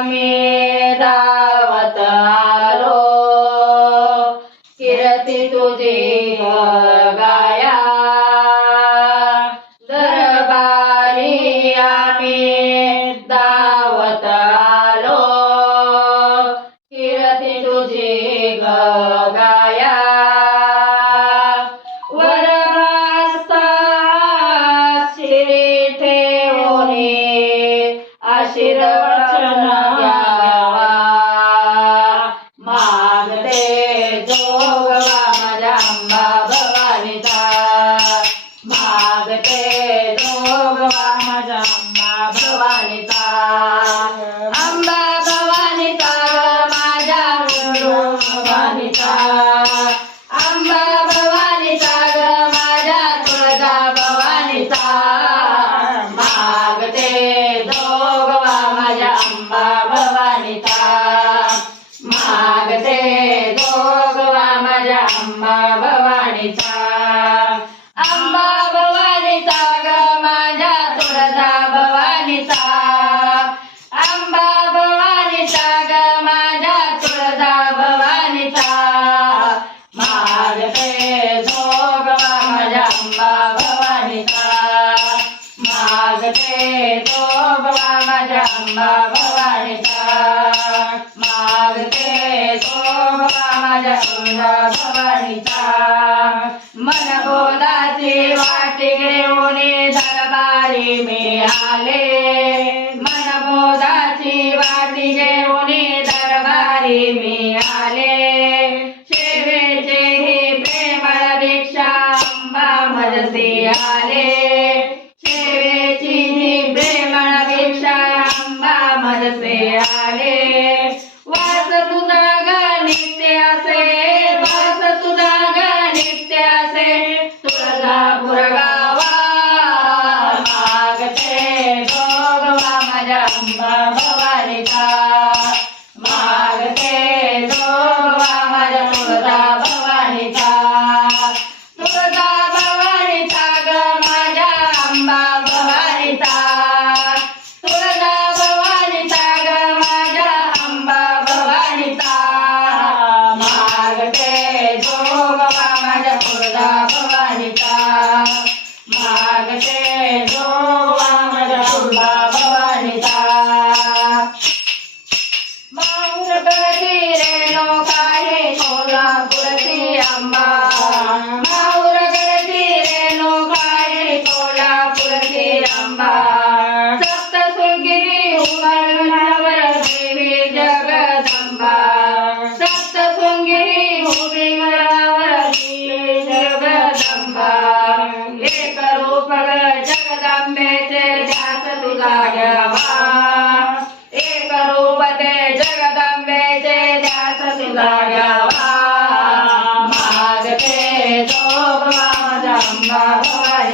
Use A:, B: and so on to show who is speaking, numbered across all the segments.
A: I mean. ಚಿರವಚನ Tá. Amba भवानीचा मागते सोमा माझ्या अंबा भवानीचा मन बोलाची वाटी घेऊन दरबारी मी आले. അംബ ഭവാനിതാ.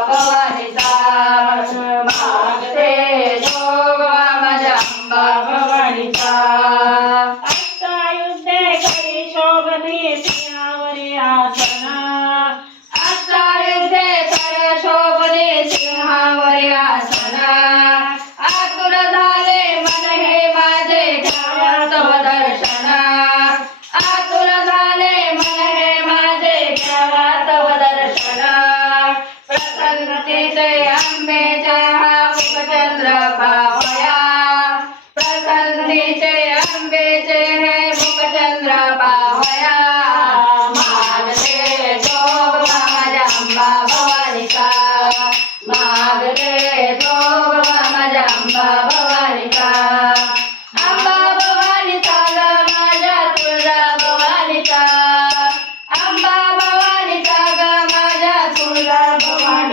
A: ભગવાન રામ માગતે ಸಂತೆ ತಯಾ